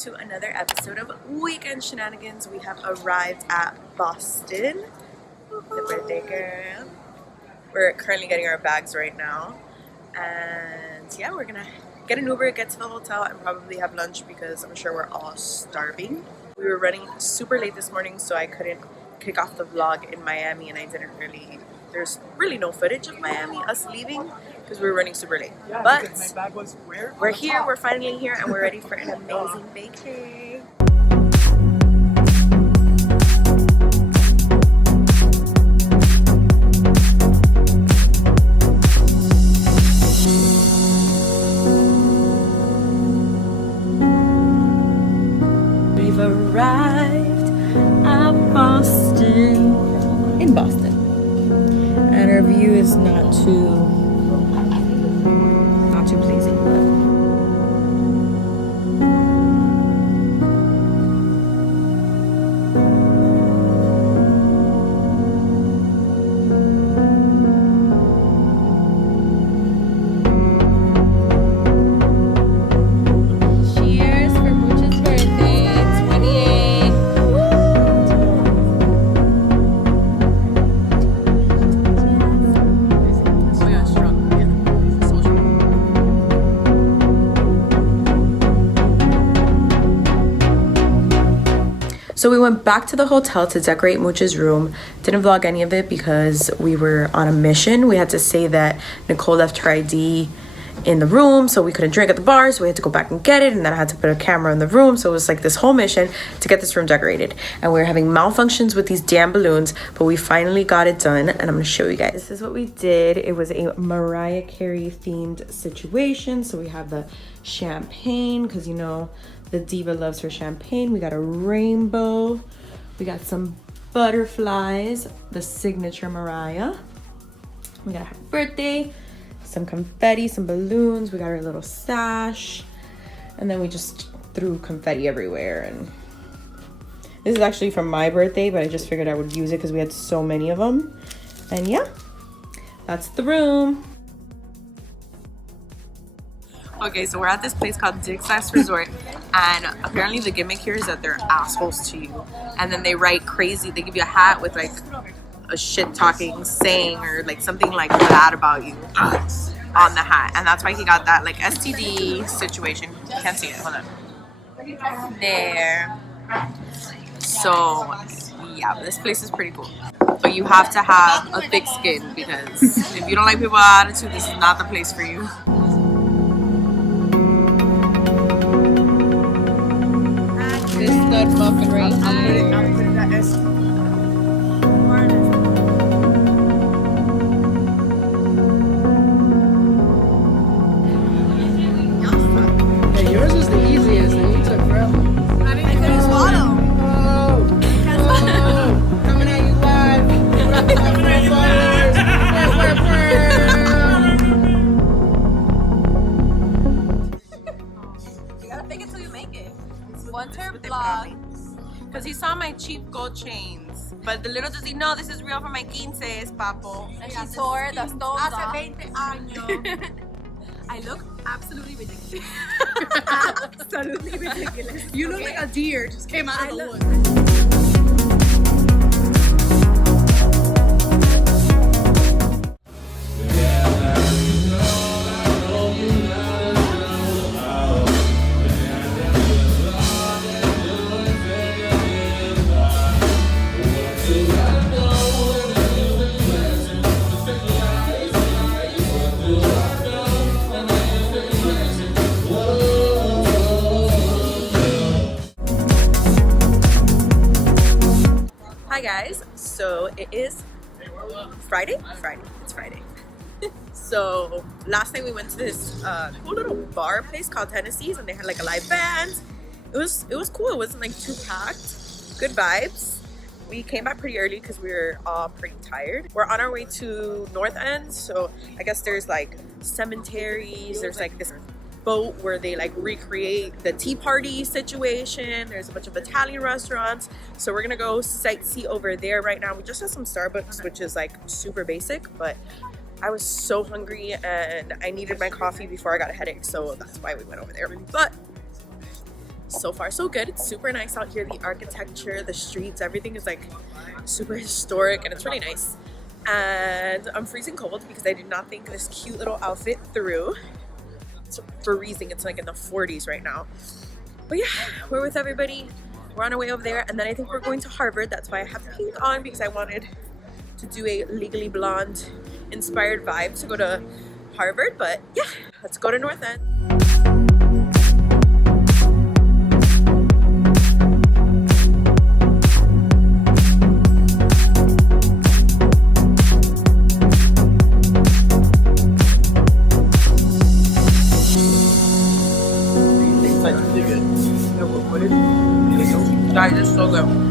to another episode of Weekend Shenanigans. We have arrived at Boston, the birthday girl. We're currently getting our bags right now, and yeah, we're gonna get an Uber, get to the hotel, and probably have lunch because I'm sure we're all starving. We were running super late this morning, so I couldn't kick off the vlog in Miami, and I didn't really, there's really no footage of Miami, us leaving, because we were running super late. Yeah, but my bag was where? we're here, we're finally here, and we're ready for an amazing vacay. We've arrived at Boston, in Boston, and our view is not too pleasing. Cheers for Mooch's birthday, 28. Oh yeah, strong. Yeah, so strong. So we went back to the hotel to decorate Mooch's room. Didn't vlog any of it because we were on a mission. We had to say that Nicole left her ID in the room, so we couldn't drink at the bar, so we had to go back and get it, and then I had to put a camera in the room. So it was like this whole mission to get this room decorated, and we were having malfunctions with these damn balloons, but we finally got it done, and I'm gonna show you guys. This is what we did. It was a Mariah Carey themed situation. So we have the champagne, because you know the diva loves her champagne. We got a rainbow, we got some butterflies, the signature Mariah. We got her birthday, some confetti, some balloons. We got our little sash, and then we just threw confetti everywhere. And this is actually from my birthday, but I just figured I would use it because we had so many of them. And yeah, that's the room. Okay, so we're at this place called Dick's Last Resort, and apparently the gimmick here is that they're assholes to you, and then they write crazy. They give you a hat with like a shit talking saying or like something like that about you on the hat, and that's why he got that like STD situation. You can't see it. Hold on. There. So yeah, this place is pretty cool, but you have to have a thick skin because if you don't like people with attitude, this is not the place for you. This nut muffin right here. I'm putting that S. Yeah, yours was the easiest, and you took forever. I couldn't swallow. Coming at you live. Coming at you live. You gotta fake it till you make it. Once her vlog. Because he saw my cheap gold chains. But the little does he know this is real for my quinces, papo. And she tore the stones off. Hace 20 años. I look absolutely ridiculous. Absolutely ridiculous. You look like a deer just came out of the woods. Hi guys, so it is Friday. It's Friday. So last night we went to this cool little bar place called Tennessee's, and they had like a live band. It was cool. It wasn't like too packed. Good vibes. We came back pretty early because we were all pretty tired. We're on our way to North End, so I guess there's like cemeteries. There's like this boat where they like recreate the tea party situation. There's a bunch of Italian restaurants, so we're gonna go sightsee over there right now. We just had some Starbucks, which is like super basic, but I was so hungry and I needed my coffee before I got a headache, so that's why we went over there. But so far so good. It's super nice out here. The architecture, the streets, everything is like super historic and it's really nice. And I'm freezing cold because I did not think this cute little outfit through. It's freezing. It's like in the 40s right now. But yeah, we're with everybody. We're on our way over there, and then I think we're going to Harvard. That's why I have pink on, because I wanted to do a Legally Blonde inspired vibe to go to Harvard. But yeah, let's go to North End. Guys, it's so good.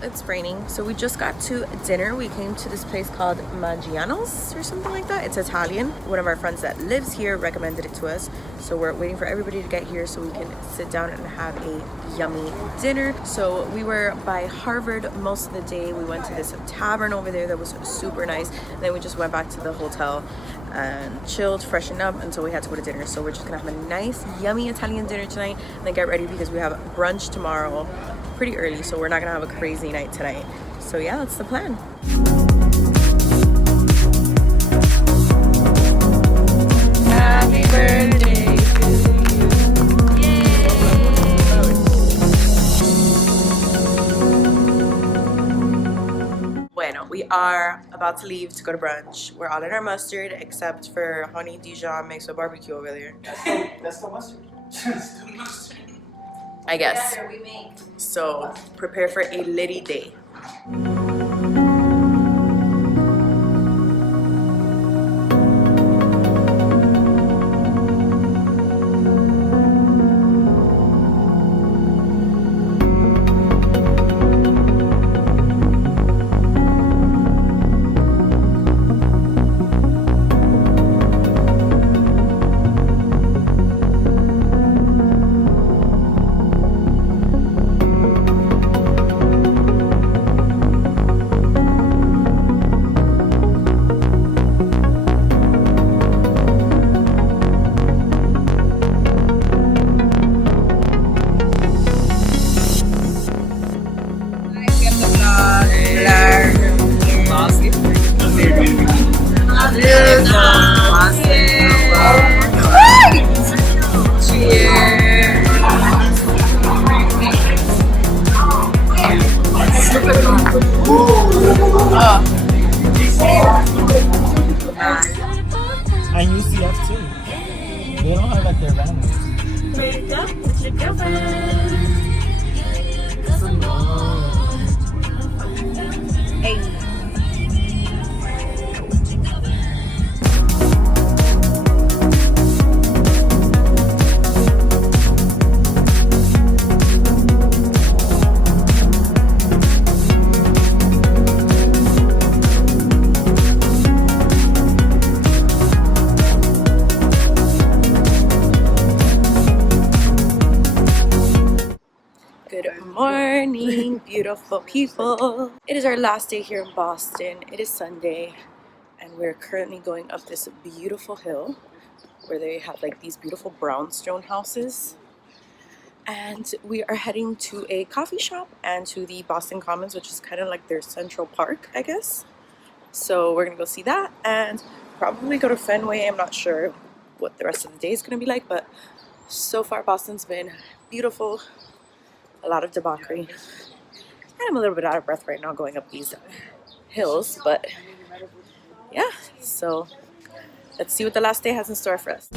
It's raining, so we just got to dinner. We came to this place called Maggiano's or something like that. It's Italian. One of our friends that lives here recommended it to us, so we're waiting for everybody to get here so we can sit down and have a yummy dinner. So we were by Harvard most of the day. We went to this tavern over there that was super nice, and then we just went back to the hotel and chilled, freshened up until we had to go to dinner. So we're just gonna have a nice yummy Italian dinner tonight and then get ready because we have brunch tomorrow pretty early, so we're not gonna have a crazy night tonight. So yeah, that's the plan. Happy birthday to you. Yay! Bueno, we are about to leave to go to brunch. We're all in our mustard except for Honey Dijon mixed with barbecue over there. That's the mustard. That's the mustard. I guess. Together we make. So prepare for a litty day. And UCF too. They don't have like their banners. Good morning, beautiful people. It is our last day here in Boston. It is Sunday, and we're currently going up this beautiful hill where they have like these beautiful brownstone houses. And we are heading to a coffee shop and to the Boston Commons, which is kind of like their Central Park, I guess. So we're gonna go see that and probably go to Fenway. I'm not sure what the rest of the day is gonna be like, but so far Boston's been beautiful. A lot of debauchery. And I'm a little bit out of breath right now going up these hills, but yeah, so let's see what the last day has in store for us.